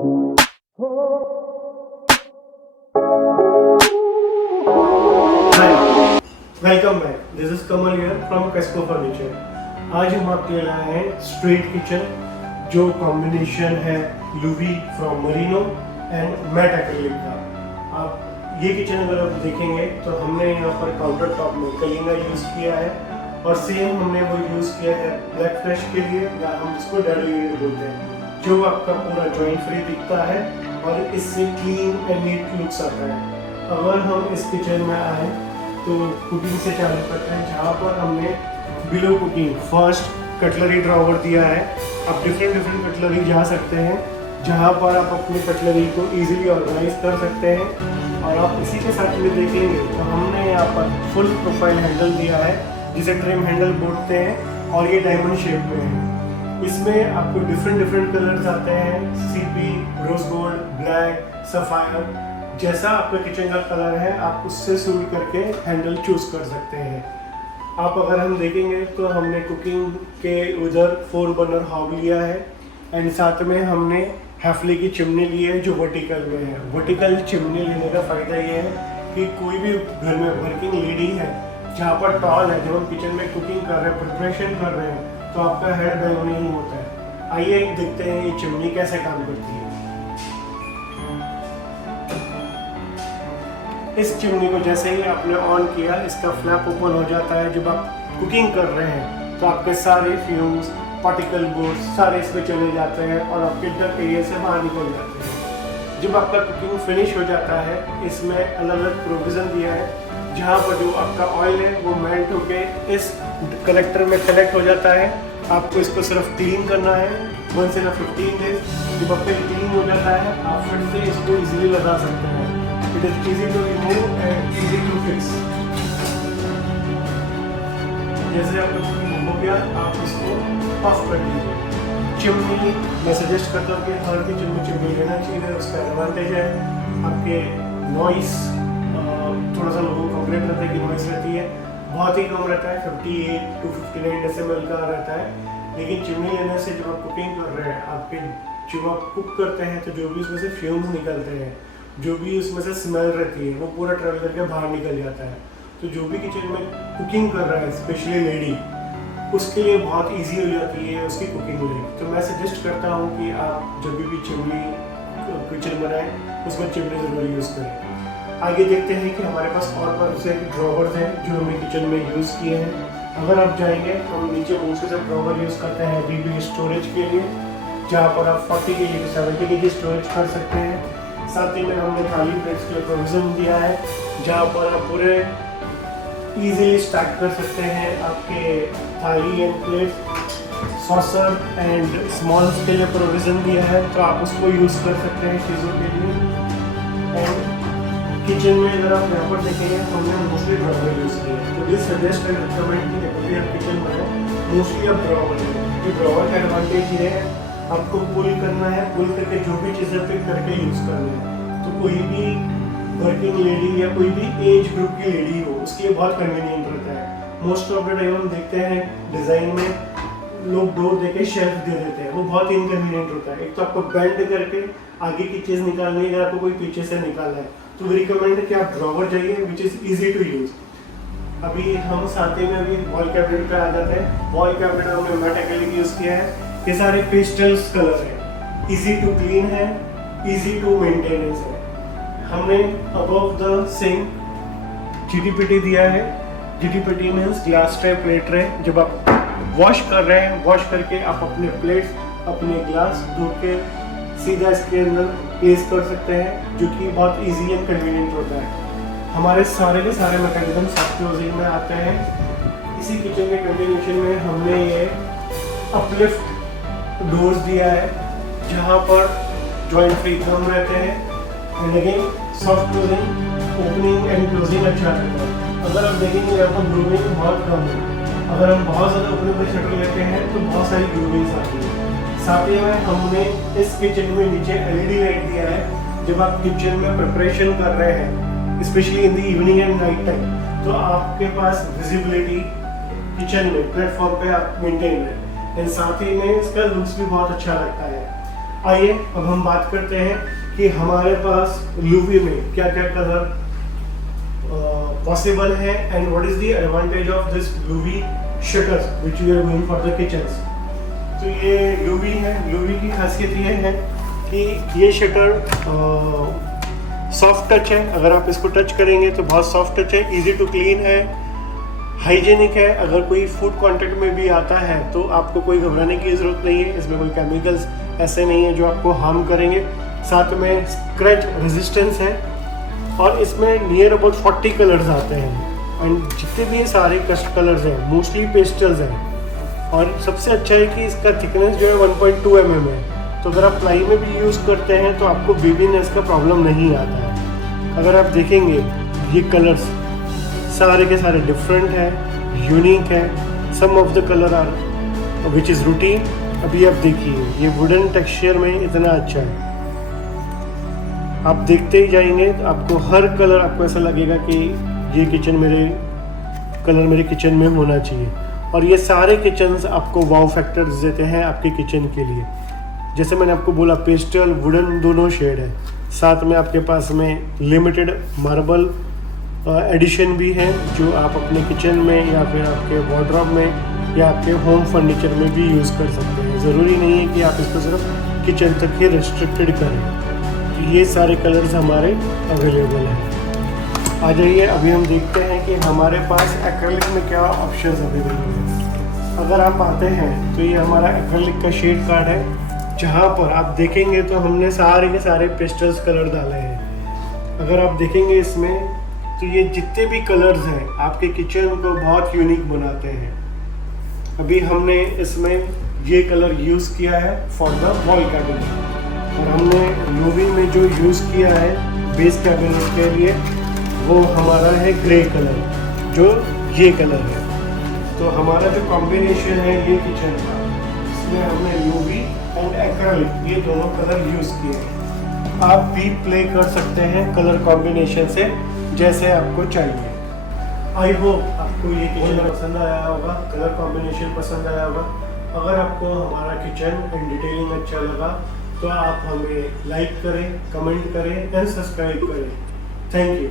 Hi, welcome back. This is Kamal here from Casco Furniture. आज हम आपके लिए लाए हैं स्ट्रेट किचन जो कॉम्बिनेशन है लुवी from Marino and matt acrylic का। आप ये किचन अगर आप देखेंगे तो हमने यहाँ पर काउंटर टॉप में कलिंगा यूज़ किया है और सेम हमने वो यूज़ किया है ब्लैक फ्रेश के लिए, या हम जिसको डैडी बोलते हैं, जो आपका पूरा जॉइंट फ्री दिखता है और इससे क्लीन एंड नीट लुक्स आता है। अगर हम इस किचन में आए तो कुकिंग से चालू करते हैं, जहाँ पर हमने below cooking first cutlery drawer दिया है। आप डिफरेंट कटलरी जा सकते हैं, जहाँ पर आप अपनी कटलरी को इजीली ऑर्गेनाइज कर सकते हैं। और आप इसी के साथ में देखेंगे तो हमने यहाँ पर फुल प्रोफाइल हैंडल दिया है, जिसे ट्रिम हैंडल बोलते हैं, और ये डायमंड शेप में है। इसमें आपको डिफरेंट कलर्स आते हैं, CP, rose gold, black, sapphire. जैसा आपका किचन का कलर है आप उससे सूट करके हैंडल चूज कर सकते हैं। आप अगर हम देखेंगे तो हमने कुकिंग के उधर 4 बर्नर हॉब लिया है एंड साथ में हमने हैफली की चिमनी ली है जो वर्टिकल में है। वर्टिकल चिमनी लेने का फ़ायदा ये है कि कोई भी घर में वर्किंग लेडी है जहाँ पर टॉल है, जब हम किचन में कुकिंग कर रहे हैं, प्रिपरेशन कर रहे हैं, तो आपका हेड बैंग नहीं होता है। आइए देखते हैं ये चिमनी कैसे काम करती है। इस चिमनी को जैसे ही आपने ऑन किया, इसका फ्लैप ओपन हो जाता है। जब आप कुकिंग कर रहे हैं तो आपके सारे फ्यूम्स, पार्टिकल बोर्ड्स सारे इसमें चले जाते हैं और आपके डक एरिया से बाहर निकल जाते हैं। जब आपका कुकिंग फिनिश हो जाता है, इसमें अलग अलग प्रोविज़न दिया है, जहाँ पर जो आपका ऑयल है वो मेल्ट होके इस कलेक्टर में कलेक्ट हो जाता है। आपको इसको सिर्फ क्लीन करना है 1 से 15 डेज। जब आपका क्लीन हो जाता है आप फिर से इसको इजीली लगा सकते हैं। It is easy to remove and easy to fix. जैसे आपका कुकिंग हो गया, आप इसको ऑफ कर दीजिए। चिमनी मैं सजेस्ट करता हूँ कि हर किचन में चिमनी लेना चाहिए। उसका एडवांटेज है आपके नॉइस, थोड़ा सा लोगों को कंप्लेंट रहता है कि नॉइस रहती है, बहुत ही कम रहता है, 58 to 59 डेसिबल का रहता है। लेकिन चिमनी लेने से जब आप कुकिंग कर रहे हैं, आपके जब आप कुक करते हैं तो जो भी उसमें से फ्यूम्स निकलते हैं, जो भी उसमें से स्मेल रहती है, वो पूरा ट्रेवल करके बाहर निकल जाता है। तो जो भी किचन में कुकिंग कर रहा है, स्पेशली लेडी, उसके लिए बहुत इजी हो जाती है उसकी कुकिंग लाइफ। तो मैं सजेस्ट करता हूँ कि आप जब भी चिमनी किचन बनाएं उसमें चिमनी ज़रूर यूज़ करें। आगे देखते हैं कि हमारे पास और कौन से ड्रॉवर्स हैं जो हमने किचन में यूज़ किए हैं। अगर आप जाएंगे तो हम नीचे मोस्टली से ड्रॉवर यूज़ करते हैं डीपी स्टोरेज के लिए, जहाँ पर आप 40 के जी 70 के जी स्टोरेज कर सकते हैं। साथ ही में हमने थाली प्लेट्स के लिए प्रोविज़न दिया है, जहाँ पर आप पूरे इजीली स्टैक कर सकते हैं आपके थाली and plates. Saucer and smalls के लिए प्रोविज़न दिया है, तो आप उसको यूज़ कर सकते हैं चीज़ों के लिए। एंड किचन में अगर आप यहाँ पर देखेंगे हमने मोस्टली ड्रॉवर यूज़ किया है। तो दिस सजेस्ट एंड रिकमेंड कि जब भी आप किचन बनाए मोस्टली आप ड्रॉवर लें। ये ड्रॉवर का एडवांटेज ये है, आपको पुल करना है, पुल करके जो भी चीज़ें पिक करके यूज़ करना है। तो कोई भी वर्किंग लेडी या कोई भी एज ग्रुप की लेडी हो, उसके लिए बहुत कन्वीनियंट रहता है। मोस्ट ऑफ द टाइम हम देखते हैं डिज़ाइन में लोग डोर देके शेल्फ दे देते हैं, वो बहुत इनकन्वीनियंट होता है। एक तो आपको बेंड करके आगे की चीज़ निकालनी है, अगर आपको कोई पीछे से निकालना है तो रिकमेंड है कि आप ड्रॉवर जाइए which is easy to use. अभी हम साथ ही में अभी वॉल कैबिनेट पे आ जाते हैं। वॉल कैबिनेट हमने मैट एक्रिलिक यूज़ किया है। ये सारे पेस्टल्स कलर है, इजी टू क्लीन है, इजी टू मेंटेनेंस है। हमने अबव द सिंक GTPT दिया है। GTPT means glass tray, plate tray. जब आप वॉश कर रहे हैं, वॉश करके आप अपने प्लेट्स, अपने ग्लास धो के सीधा इसके अंदर प्लेस कर सकते हैं, जो कि बहुत इजी एंड कन्वीनियंट होता है। हमारे सारे के सारे मैकेनिज्म सॉफ्ट क्लोजिंग में आते हैं। इसी किचन के कंटिन्यूशन में हमने ये अपलिफ्ट डोर्स दिया है, जहाँ पर जॉइंट फ्री कम रहते हैं and again soft closing, opening and closing अच्छा रहता है। अगर आप देखेंगे यहाँ पर ग्रूविंग बहुत कम है। अगर हम बहुत ज़्यादा ऊपर ऊपर शटर लेते हैं तो बहुत सारी ग्रूविंग्स आती है। साथ ही में हमने इस किचन में नीचे LED लाइट दिया है। जब आप किचन में प्रिपरेशन कर रहे हैं, specially in the evening and night time, तो आपके पास विजिबिलिटी किचन में प्लेटफॉर्म पे आप मेंटेन है एंड साथ ही में इसका लुक्स भी बहुत अच्छा लगता है। आइए अब हम बात करते हैं कि हमारे पास लूवी में क्या क्या कलर पॉसिबल है and what is the advantage of this louvre shutters which we are going for the kitchens. तो ये लूवी है, लूवी की खासियत ये है कि ये शटर सॉफ्ट टच है। अगर आप इसको टच करेंगे तो बहुत सॉफ्ट टच है, इजी टू क्लीन है, हाइजीनिक है। अगर कोई फूड कांटेक्ट में भी आता है तो आपको कोई घबराने की ज़रूरत नहीं है। इसमें कोई केमिकल्स ऐसे नहीं है जो आपको हार्म करेंगे। साथ में स्क्रैच रेजिस्टेंस है और इसमें नियर अबाउट 40 कलर्स आते हैं एंड जितने भी ये सारे कलर्स हैं मोस्टली पेस्टल्स हैं। और सबसे अच्छा है कि इसका थिकनेस जो है 1.2 mm है। तो अगर आप प्लाई में भी यूज़ करते हैं तो आपको बेबीनेस का प्रॉब्लम नहीं आता है। अगर आप देखेंगे ये कलर्स सारे के सारे डिफरेंट है, यूनिक है। Some of the colour are which is routine. अभी आप देखिए ये वुडन टेक्सचर में इतना अच्छा है, आप देखते ही जाएंगे तो आपको हर कलर आपको ऐसा लगेगा कि ये किचन मेरे किचन में होना चाहिए। और ये सारे किचन्स आपको वाव फैक्टर्स देते हैं आपके किचन के लिए। जैसे मैंने आपको बोला पेस्टल वुडन दोनों शेड है, साथ में आपके पास में लिमिटेड मार्बल एडिशन भी है जो आप अपने किचन में या फिर आपके वार्डरोब में या आपके होम फर्नीचर में भी यूज़ कर सकते हैं। ज़रूरी नहीं है कि आप इसको सिर्फ किचन तक ही रिस्ट्रिक्टेड करें। तो ये सारे कलर्स हमारे अवेलेबल हैं। आ जाइए अभी हम देखते हैं कि हमारे पास एक्रेलिक में क्या ऑप्शंस अवेलेबल हैं। अगर आप आते हैं तो ये हमारा एक्रेलिक का शेड कार्ड है, जहाँ पर आप देखेंगे तो हमने सारे के सारे पेस्टल्स कलर डाले हैं। अगर आप देखेंगे इसमें तो ये जितने भी कलर्स हैं आपके किचन को बहुत यूनिक बनाते हैं। अभी हमने इसमें ये कलर यूज़ किया है फॉर द वॉल कैबिनेट और हमने लूवी में जो यूज़ किया है बेस कैबिनेट के लिए वो हमारा है ग्रे कलर, जो ये कलर है। तो हमारा जो कॉम्बिनेशन है ये किचन का, इसमें हमने लूवी एंड एक्रेलिक ये दोनों कलर यूज़ किए हैं। आप भी प्ले कर सकते हैं कलर कॉम्बिनेशन से जैसे आपको चाहिए। आई होप आपको ये किचन पसंद आया होगा, कलर कॉम्बिनेशन पसंद आया होगा। अगर आपको हमारा किचन एंड डिटेलिंग अच्छा लगा तो आप हमें लाइक करें, कमेंट करें एंड सब्सक्राइब करें। Thank you.